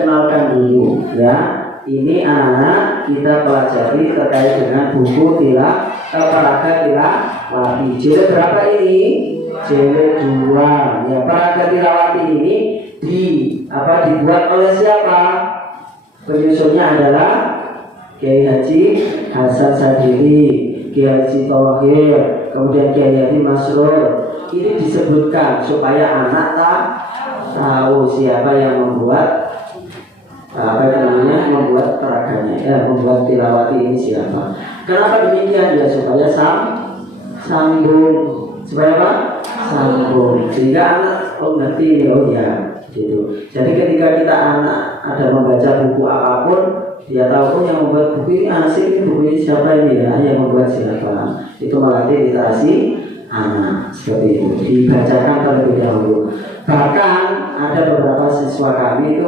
dikenalkan dulu ya. Ini anak-anak kita pelajari terkait dengan buku Peraga Tilawati. Jilid berapa ini? Jilid 2. Ya, Peraga Tilawati ini dibuat oleh siapa? Penyusunnya adalah Kiai Haji Hasan Sadili, Kiai Haji Tauhir, kemudian Kiai Haji Masrur. Ini disebutkan supaya anak tahu siapa yang membuat membuat peraganya, membuat tilawati ini siapa. Kenapa demikian? Ya supaya sambung, supaya apa? Sambung, sehingga anak ngerti gitu. Jadi ketika kita anak ada membaca buku apapun, dia tahu yang membuat buku ini asik, buku ini siapa ini ya, yang membuat siapa. Itu melatih literasi anak seperti itu, dibacakan terlebih dahulu. Bahkan ada beberapa siswa kami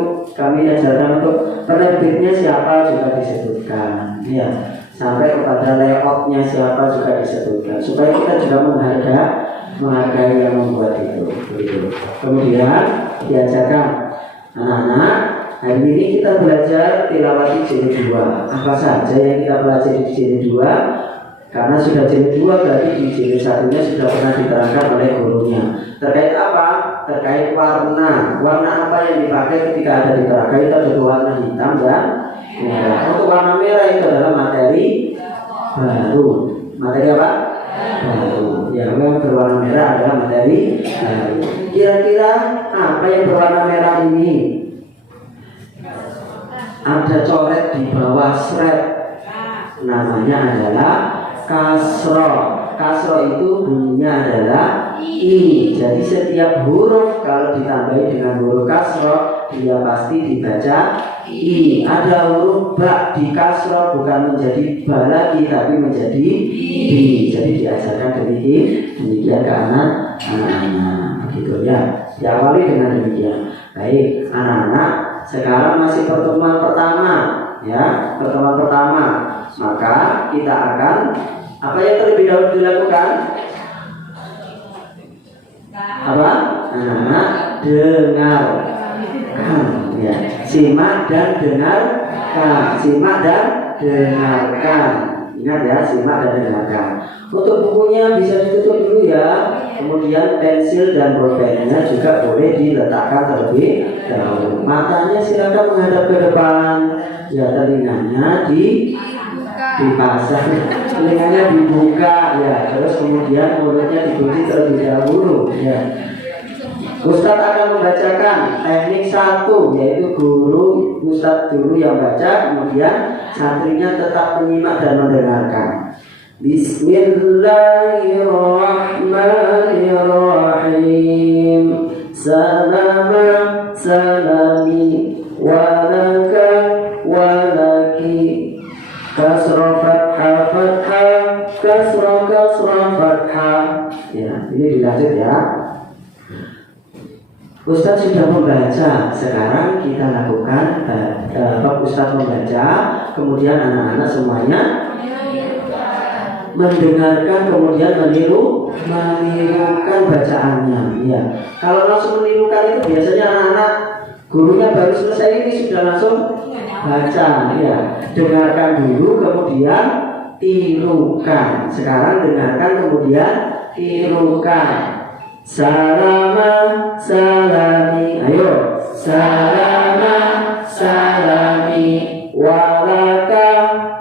ajarkan untuk penerbitnya siapa juga disebutkan, ya, sampai kepada layoutnya siapa juga disebutkan, supaya kita juga menghargai yang membuat itu. Begitu. Kemudian diajarkan anak-anak, hari ini kita belajar tilawati jilid 2. Apa saja yang kita pelajari di jilid 2? Karena sudah jilid 2 berarti di jilid 1-nya sudah pernah diterangkan oleh gurunya. Terkait apa? Terkait warna. Warna apa yang dipakai ketika ada di peraga itu ada warna hitam dan merah. Untuk warna merah itu adalah materi baru. Materi apa? Baru. Yang berwarna merah adalah materi baru. Kira-kira apa yang berwarna merah ini? Ada coret di bawah sret. Namanya adalah kasro. Kasro itu bunyinya adalah I. Jadi setiap huruf kalau ditambahi dengan huruf kasro, dia pasti dibaca I. Ada huruf ba di kasro bukan menjadi ba lagi tapi menjadi I. Jadi diajarkan demikian ke anak-anak, begitu ya. Diawali dengan demikian. Baik, anak-anak, sekarang masih pertemuan pertama, ya, pertemuan pertama. Maka kita akan apa yang terlebih dahulu dilakukan? Apa? Anak-anak dengarkan, ya. Simak dan dengarkan. Simak dan dengarkan. Ingat ya, simak dan dengarkan. Untuk bukunya bisa ditutup dulu ya. Kemudian pensil dan pulpennya juga boleh diletakkan terlebih dahulu. Matanya silakan menghadap ke depan. Ya, telinganya dipasang, telinganya dibuka ya, terus kemudian mulutnya dikunci terlebih dahulu ya. Ustadz akan membacakan teknik 1, yaitu guru Ustadz dulu yang baca, kemudian santrinya tetap menyimak dan mendengarkan. Bismillahirrahmanirrahim. Salama salami walaka walaki. Kasra fathah fathah, kasra fathah. Ya, ini dilanjut ya. Ustadz sudah membaca, sekarang kita lakukan Ustadz membaca, kemudian anak-anak semuanya mendengarkan, kemudian menirukan bacaannya. Ya, kalau langsung menirukan itu biasanya anak-anak gurunya baru selesai ini sudah langsung baca, ya. Dengarkan dulu, kemudian tirukan. Sekarang dengarkan, kemudian tirukan. Salama salami, ayo. Salama salami walaka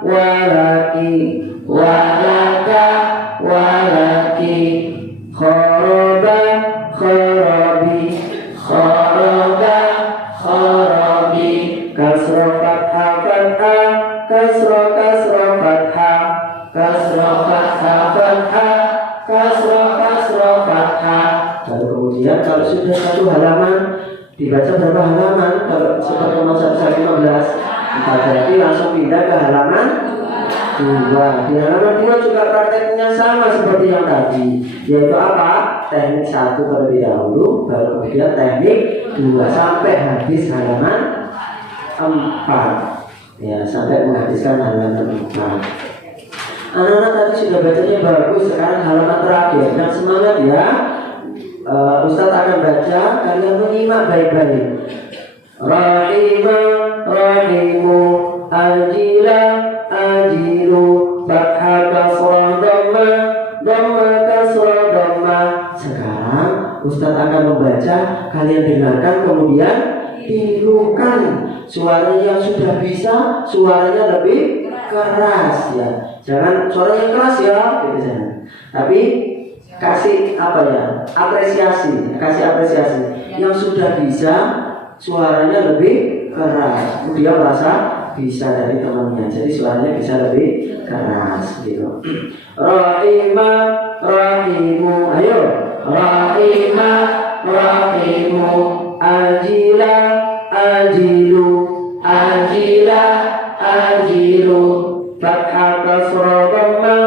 walaki walaka walaki. Khoroba khorobi khoroba khorobi. Kasra fathah fathah, kasra fathah, kasra fathah fathah, kasra fathah. Lalu kemudian kalau sudah satu halaman dibaca berapa halaman? Kalau seperti masa 15, berarti langsung pindah ke halaman 2. Di halaman 2 juga prakteknya sama seperti yang tadi, yaitu apa? Teknik 1 terlebih dahulu, baru kemudian teknik 2 sampai habis halaman 4. Ya, sampai menghabiskan halaman 4. Anak-anak tadi sudah bacanya bagus, sekarang halaman terakhir. Dan semangat ya. Ustadz akan baca, kalian menyimak baik-baik. Rahima, rahimu, ajila, ajilu, fathah kasrah dhamma, dhamma kasrah dhamma. Sekarang Ustaz akan membaca, kalian dengarkan kemudian tirukan. Suaranya yang sudah bisa, suaranya lebih keras ya. Jangan suaranya keras ya, gitu jangan. Tapi kasih apa ya? Apresiasi, kasih apresiasi. Yang sudah bisa, suaranya lebih keras. Dia merasa bisa dari temannya, jadi suaranya bisa lebih keras gitu. Rahimah, rahimu, ayo. Rahimah, rahimu, ajila, ajilu, ajila, ajilu, fathah kasrah dhamma,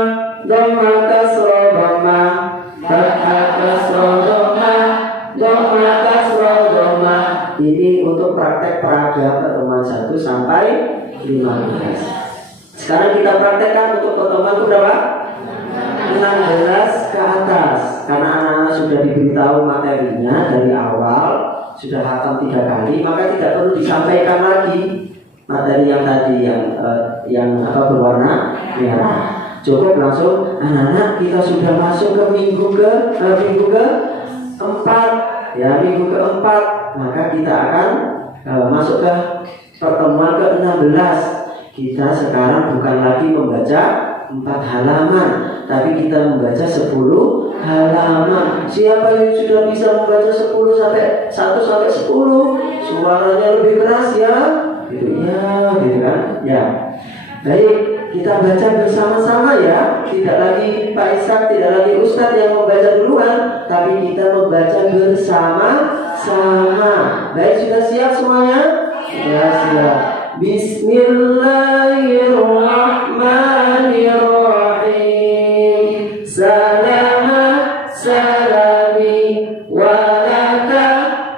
dhamma kasrah dhamma, fathah kasrah dhamma, dhamma kasrah dhamma. Ini untuk praktek peraga pertemuan 1 sampai 15. Sekarang kita praktekkan untuk pertemuan berapa? 16 ke atas. Karena anak-anak sudah diberitahu materinya dari awal, sudah hafal 3 kali, maka tidak perlu disampaikan lagi materi yang tadi yang berwarna merah. Cukup langsung, anak-anak kita sudah masuk ke minggu keempat, ya minggu keempat, maka kita akan masuk ke pertemuan ke-16. Kita sekarang bukan lagi membaca 4 halaman, tapi kita membaca 10 halaman. Siapa yang sudah bisa membaca 1 sampai 10, suaranya lebih keras ya, gitu ya, gitu kan? Ya. Baik, kita baca bersama-sama ya. Tidak lagi Pak Ishak, tidak lagi Ustadz yang membaca duluan, tapi kita membaca bersama-sama. Baik, sudah siap semuanya? Ya, siap. Bismillahirrahmanirrahim. Salama salami walaka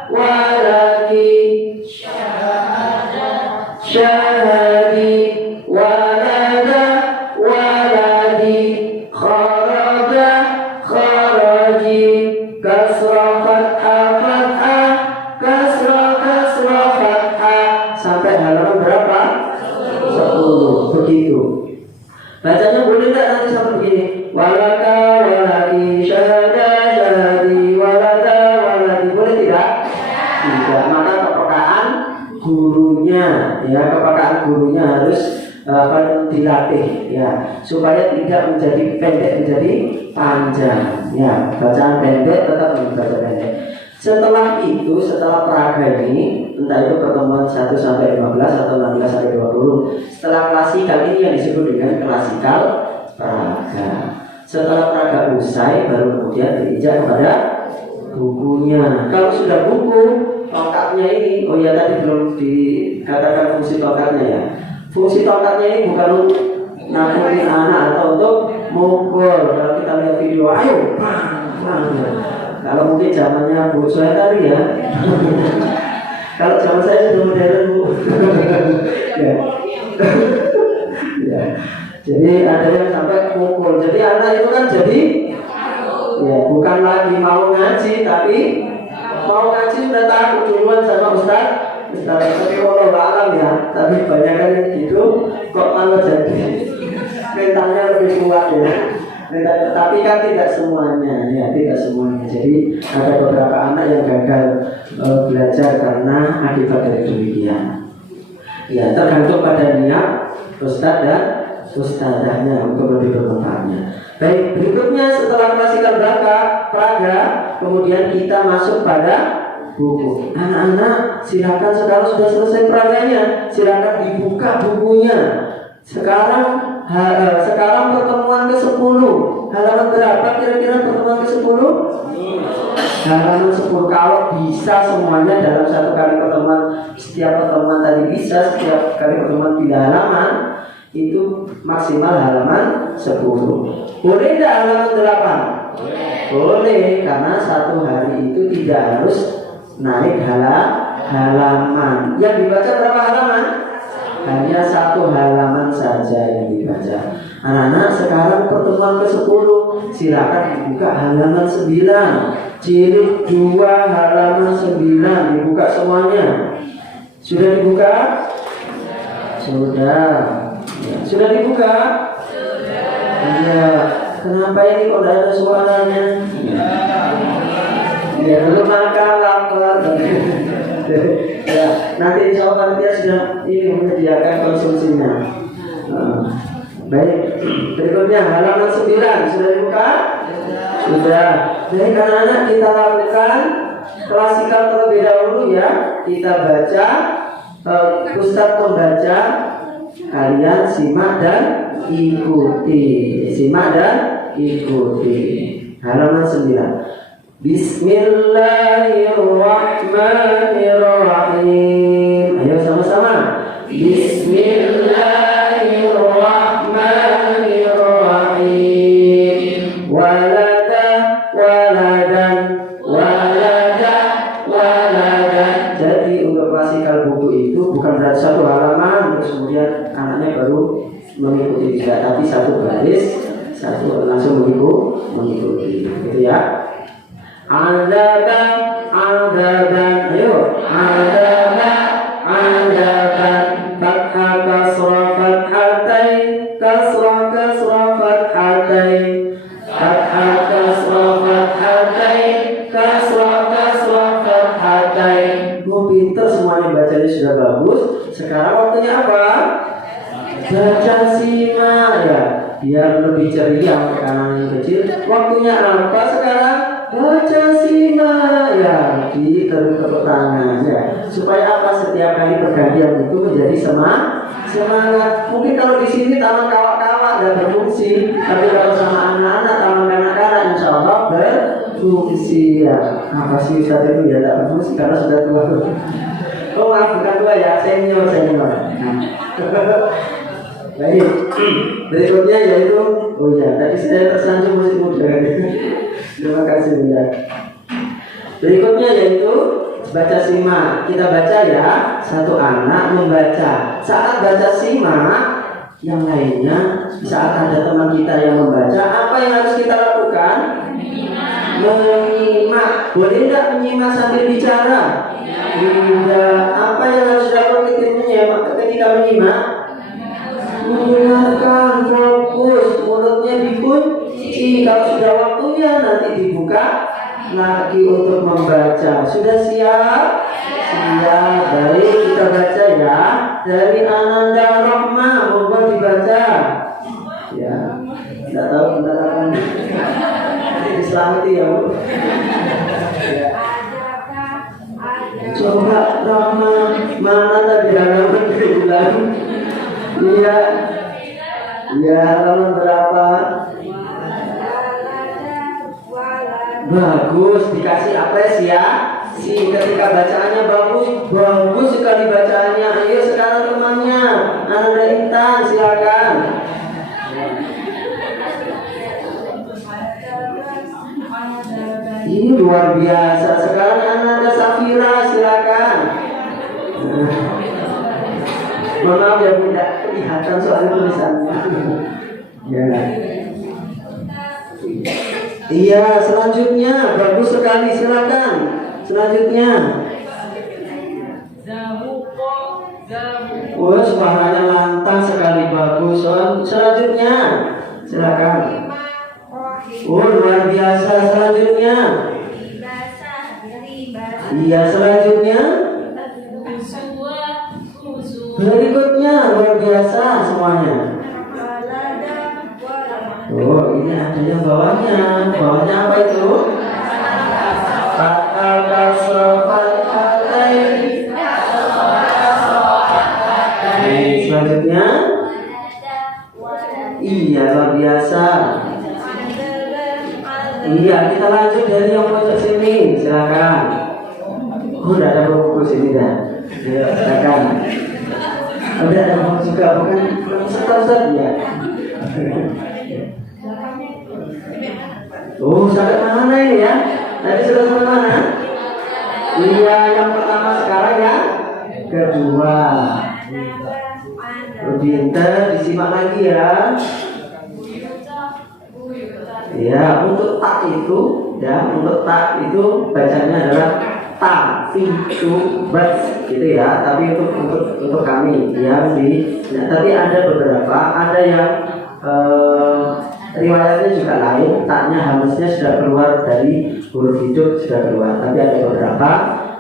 walaki syahadi walada waladi kharaja kharaji kasra fathah fathah kasra kasra fathah. Sampai halaman berapa? 10. Begitu. Bacanya boleh tidak nanti sampai begini. Walaka walaki syahada syahadi walada waladi. Boleh tidak? Tidak. Maka kepekaan gurunya, ya kepekaan gurunya harus dilatih ya, supaya tidak menjadi pendek menjadi panjang ya. Bacaan pendek tetap dibaca pendek. Setelah itu, setelah peraga ini, entah itu pertemuan 1 sampai 15 atau 16 sampai 20, setelah klasikal ini yang disebut dengan klasikal peraga. Setelah peraga usai, baru kemudian berinjak kepada bukunya. Kalau sudah buku, tongkatnya ini, oh ya tadi belum dikatakan fungsi tongkatnya ya. Fungsi tongkatnya ini bukan untuk nakutin anak atau untuk mukul. Kalau kita lihat video, ayo, kalau mungkin zamannya Bu saya tadi ya. Kalau zaman saya sudah modern Bu. Ya. Ya. Jadi ada yang sampai mukul. Jadi anak itu kan jadi ya bukan lagi mau ngaji, tapi mau ngaji sudah takut duluan sama Ustaz. Tapi kalau alam ya, tapi banyak kan gitu. Kok malah jadi mentalnya lebih kuat ya. Tapi kan tidak semuanya, ya tidak semuanya. Jadi ada beberapa anak yang gagal belajar karena akibat dari demikian. Ya tergantung pada niat Ustadz dan Ustadzahnya untuk lebih bermanfaatnya. Baik, berikutnya setelah klasikal praga, kemudian kita masuk pada buku. Anak-anak silakan sekarang sudah selesai praganya, silakan dibuka bukunya. Sekarang pertemuan ke-10. Halaman berapa kira-kira pertemuan ke-10? Halaman 10. Kalau bisa semuanya dalam satu kali pertemuan, setiap pertemuan tadi bisa, setiap kali pertemuan 3 halaman, itu maksimal halaman 10. Boleh tidak halaman 8? Boleh, karena satu hari itu tidak harus naik halaman. Yang dibaca berapa halaman? Hanya 1 halaman saja yang dibaca. Anak-anak sekarang pertemuan ke-10, silakan dibuka halaman 9. Jilid 2 halaman 9 dibuka semuanya. Sudah dibuka? Sudah. Ya. Sudah dibuka? Iya. Kenapa ini kok tidak ada suaranya? Ya, belum makan, lapar. Ya, nanti insya Allah dia sudah ini menyediakan konsumsinya. Baik, berikutnya halaman 9 sudah dibuka? Sudah. Jadi anak-anak kita lakukan klasikal terlebih dahulu ya. Kita baca, Ustadz membaca, kalian simak dan ikuti. Simak dan ikuti. Halaman 9. Bismillahirrahmanirrahim. Ayo sama-sama. Bismillahirrahmanirrahim. Walada, waladan, walada, waladan. Jadi untuk klasikal buku itu bukan berarti satu halaman terus kemudian anaknya baru mengikuti, tidak, tapi satu baris, satu langsung mengikuti, gitu ya. Adaban, adaban, ayo, adaban, adaban, fathah kasrah fathatain, kasrah kasrah fathatain, fathah kasrah fathatain, kasrah kasrah fathatain. Pinter semuanya, bacanya sudah bagus. Sekarang waktunya apa? Baca simak ya, biar lebih ceria ke anak yang kecil. Waktunya apa sekarang? Baca simak ya, di tepuk tangan ya, supaya apa, setiap kali pergantian itu menjadi semangat. Mungkin kalau di sini taman kawak-kawak dan berfungsi, tapi kalau sama anak-anak taman kanak-kanak insya Allah berfungsi ya. Apa sih Ustaz itu ya, tidak berfungsi karena sudah tua. Oh maaf, bukan tua ya, senior. Baik, berikutnya yaitu, oh ya, tadi saya tersanjung musik muda. Terima kasih ya. Berikutnya yaitu baca simak. Kita baca ya, satu anak membaca. Saat baca simak, yang lainnya saat ada teman kita yang membaca, apa yang harus kita lakukan? Menyimak. Boleh tidak menyimak sambil bicara? Tidak. Apa yang harus dilakukan ketika menyimak? Mendengarkan, fokus, mulutnya dikunci. Kalau sudah waktunya nanti dibuka lagi untuk membaca. Sudah siap? Siap. Baik, kita baca ya. Dari Ananda Rahma, mohon dibaca. Ya, tidak tahu bentar akan diselamati ya Bu. Coba Rahma, mana tadi halaman ke-9? Iya, ya halaman berapa? Bagus, dikasih apresiasi ketika bacaannya bagus sekali bacaannya. Ayo sekarang temannya, Anda Intan silakan. Ini luar biasa. Sekarang Anda Safira silakan. Maaf ya tidak kelihatan soalnya tulisannya. Ya. Iya, selanjutnya bagus sekali, silakan. Selanjutnya. Oh, suaranya lantang sekali, bagus. Selanjutnya, silakan. Oh, luar biasa. Selanjutnya. Iya, selanjutnya. Berikutnya luar biasa semuanya. Oh, ini ada yang bawahnya. Bawahnya apa itu? Fathah kasrah fathatain. Selanjutnya. Iya, luar biasa. Iya, kita lanjut dari yang pojok sini. Silakan. Oh, tidak ada buku sini dah. Ya, silakan. Udah ada buku juga, bukan Ustaz ya. Oh, sampai mana ini ya? Tadi sudah sampai mana? Iya, yang pertama sekarang ya. Kedua. Pinter, disimak lagi ya. Ya, untuk tak itu, ya, untuk tak itu bacanya adalah tatijubat gitu ya. Tapi untuk kami yang di, tapi ada beberapa, ada yang riwayatnya juga lain, taknya halusnya sudah keluar dari huruf hidup sudah keluar, tapi ada beberapa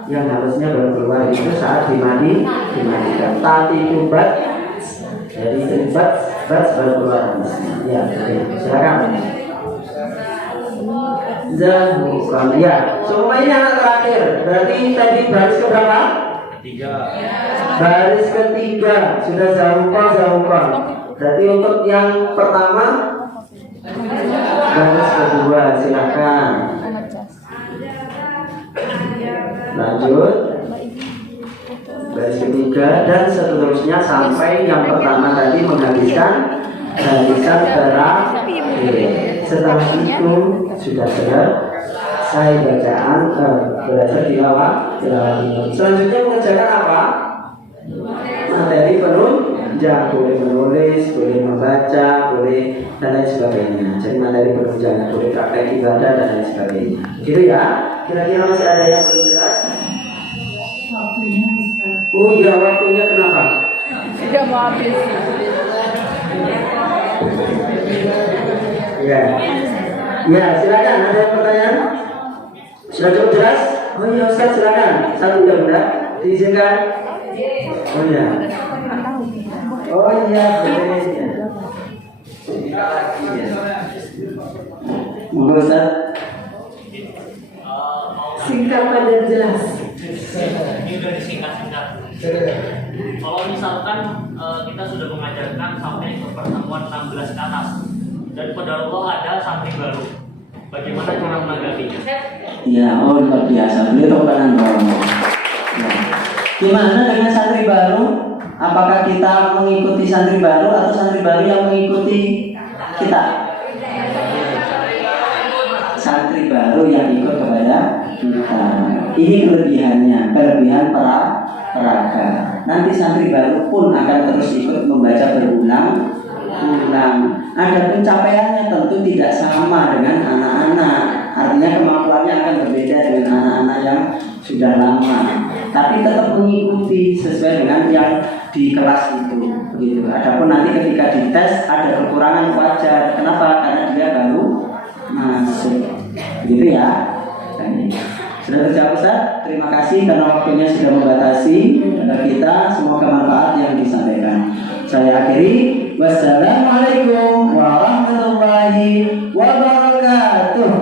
yang halusnya baru keluar itu saat dimatikan. Tatijubat dari bat baru keluar halusnya. Ya, silakan. Zahukan. Ya, semua ini anak terakhir. Berarti tadi baris keberapa? Ketiga. Baris ketiga sudah zahukan. Berarti untuk yang pertama, baris kedua, silakan. Lanjut. Baris ketiga dan seterusnya sampai yang pertama tadi menghabiskan barisan terakhir. Setelah itu sudah selesai bacaan, belajar tilawah. Selanjutnya mengerjakan apa? Materi penunjang, boleh menulis, boleh membaca, boleh dan lain sebagainya. Jadi materi penunjang, boleh praktek ibadah dan lain sebagainya. Gitu ya. Kira-kira masih ada yang belum jelas? Oh iya, waktunya kenapa? Sudah mau habis. Ya, ya silakan. Ada yang pertanyaan? Sudah cukup jelas? Oh iya Ustaz, silakan. Satu ya Bunda, diizinkan. Oh iya. Oh iya, boleh. Monggo Ustaz. Singkat padat jelas. Ini udah disingkat-singkat. Kalau misalkan kita sudah mengajarkan sampai ke pertemuan 16 ke atas dan qadarullah ada santri baru, bagaimana cara menanggapinya? Ya, oh luar biasa. Beliau tahu kanan bawah. Gimana dengan santri baru? Apakah kita mengikuti santri baru atau santri baru yang mengikuti kita? Santri baru yang ikut kepada kita. Ini kelebihan peraga. Nanti santri baru pun akan terus ikut membaca berulang. Ada pencapaiannya tentu tidak sama dengan anak-anak. Artinya kemampuannya akan berbeda dengan anak-anak yang sudah lama. Tapi tetap mengikuti sesuai dengan yang di kelas itu. Begitu. Adapun nanti ketika dites ada kekurangan wajar. Kenapa? Karena dia baru masuk. Begitu ya. Sudah terjawab Ustaz? Terima kasih karena waktunya sudah membatasi kita. Semoga manfaat yang disampaikan. Saya akhiri. Wassalamualaikum warahmatullahi wabarakatuh.